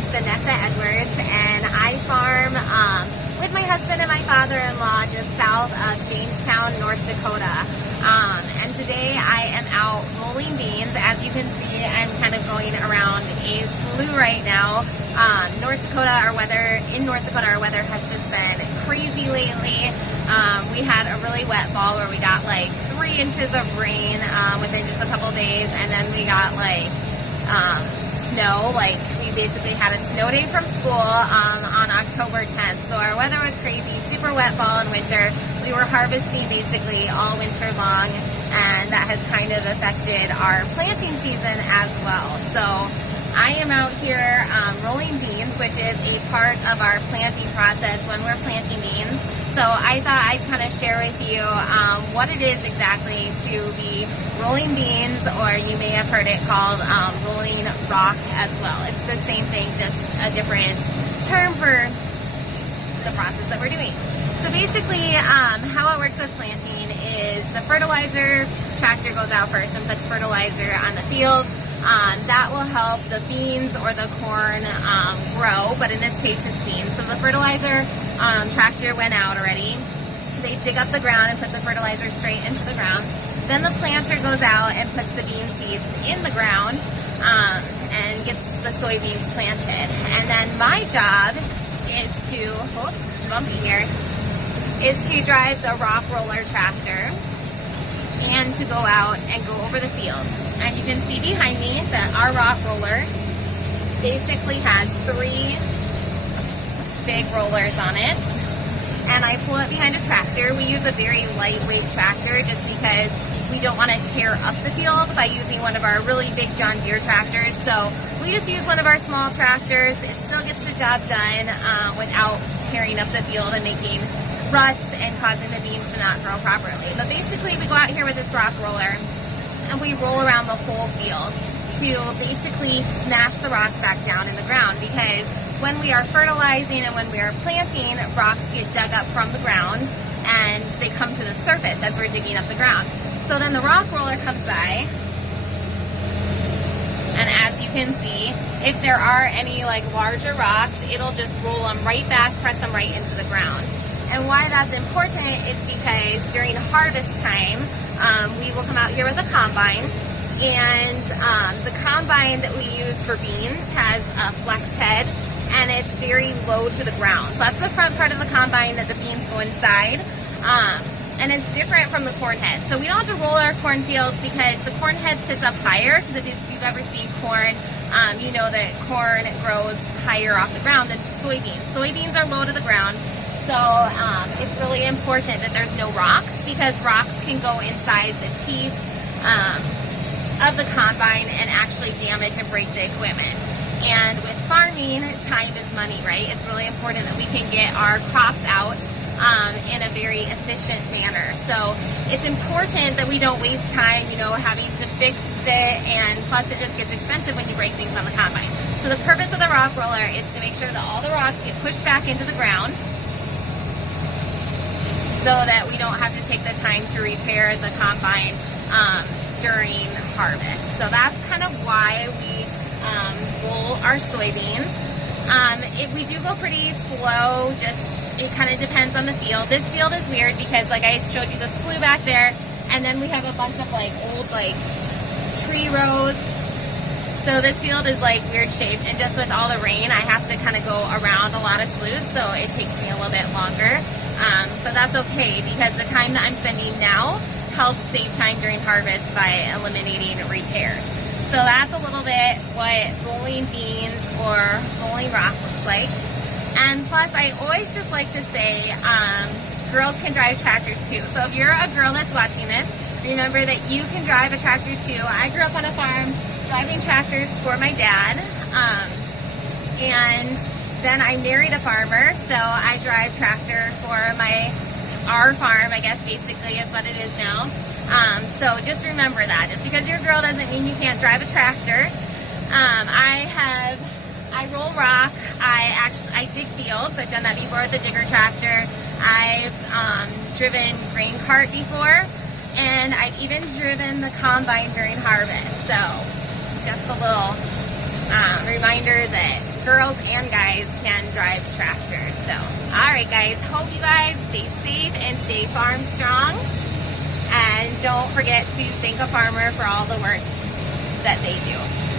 is Vanessa and I farm with my husband and my father-in-law just south of Jamestown, North Dakota. And today I am out rolling beans. As you can see, I'm kind of going around a slough right now. In North Dakota, our weather has just been crazy lately. We had a really wet fall where we got like 3 inches of rain within just a couple days, and then we got like snow. Like, we basically had a snow day from school on October 10th. So our weather was crazy, super wet fall and winter. We were harvesting basically all winter long, and that has kind of affected our planting season as well. So I am out here rolling beans, which is a part of our planting process when we're planting beans. So I thought I'd kind of share with you what it is exactly to be rolling beans, or you may have heard it called rolling rock as well. It's the same thing, just a different term for the process that we're doing. So basically, how it works with planting is the fertilizer tractor goes out first and puts fertilizer on the field. That will help the beans or the corn grow, but in this case it's beans. So the fertilizer tractor went out already. They dig up the ground and put the fertilizer straight into the ground. Then the planter goes out and puts the bean seeds in the ground and gets the soybeans planted. And then my job is to, oops, it's bumpy here, is to drive the rock roller tractor and to go out and go over the field. And you can see behind me that our rock roller basically has 3 big rollers on it. And I pull it behind a tractor. We use a very lightweight tractor just because we don't want to tear up the field by using one of our really big John Deere tractors. So we just use one of our small tractors. It still gets the job done without tearing up the field and making ruts and causing the beans to not grow properly. But basically we go out here with this rock roller and we roll around the whole field to basically smash the rocks back down in the ground, because when we are fertilizing and when we are planting, rocks get dug up from the ground and they come to the surface as we're digging up the ground. So then the rock roller comes by, and as you can see, if there are any like larger rocks, it'll just roll them right back, press them right into the ground. And why that's important is because during harvest time, we will come out here with a combine, and the combine that we use for beans has a flex head, and it's very low to the ground. So that's the front part of the combine that the beans go inside. And it's different from the corn head. So we don't have to roll our cornfields because the corn head sits up higher, because if you've ever seen corn, you know that corn grows higher off the ground than soybeans. Soybeans are low to the ground. So it's really important that there's no rocks, because rocks can go inside the teeth of the combine and actually damage and break the equipment. And with farming, time is money, right? It's really important that we can get our crops out in a very efficient manner. So it's important that we don't waste time, you know, having to fix it, and plus it just gets expensive when you break things on the combine. So the purpose of the rock roller is to make sure that all the rocks get pushed back into the ground, so that we don't have to take the time to repair the combine during harvest. So that's kind of why we roll our soybeans. We do go pretty slow, just it kind of depends on the field. This field is weird because, like I showed you, the slough back there, and then we have a bunch of like old like tree rows. So this field is like weird shaped, and just with all the rain, I have to kind of go around a lot of sloughs, so it takes me a little bit longer. But that's okay, because the time that I'm spending now helps save time during harvest by eliminating repairs. So that's a little bit what rolling beans or rolling rock looks like. And plus, I always just like to say, girls can drive tractors too. So if you're a girl that's watching this, remember that you can drive a tractor too. I grew up on a farm driving tractors for my dad. And then I married a farmer, so I drive tractor for our farm, I guess basically is what it is now. So just remember that. Just because you're a girl doesn't mean you can't drive a tractor. I roll rock. I dig fields. I've done that before with the digger tractor. I've driven grain cart before, and I've even driven the combine during harvest. So just a little reminder that girls and guys can drive tractors. So, all right, guys. Hope you guys stay safe and stay farm strong. And don't forget to thank a farmer for all the work that they do.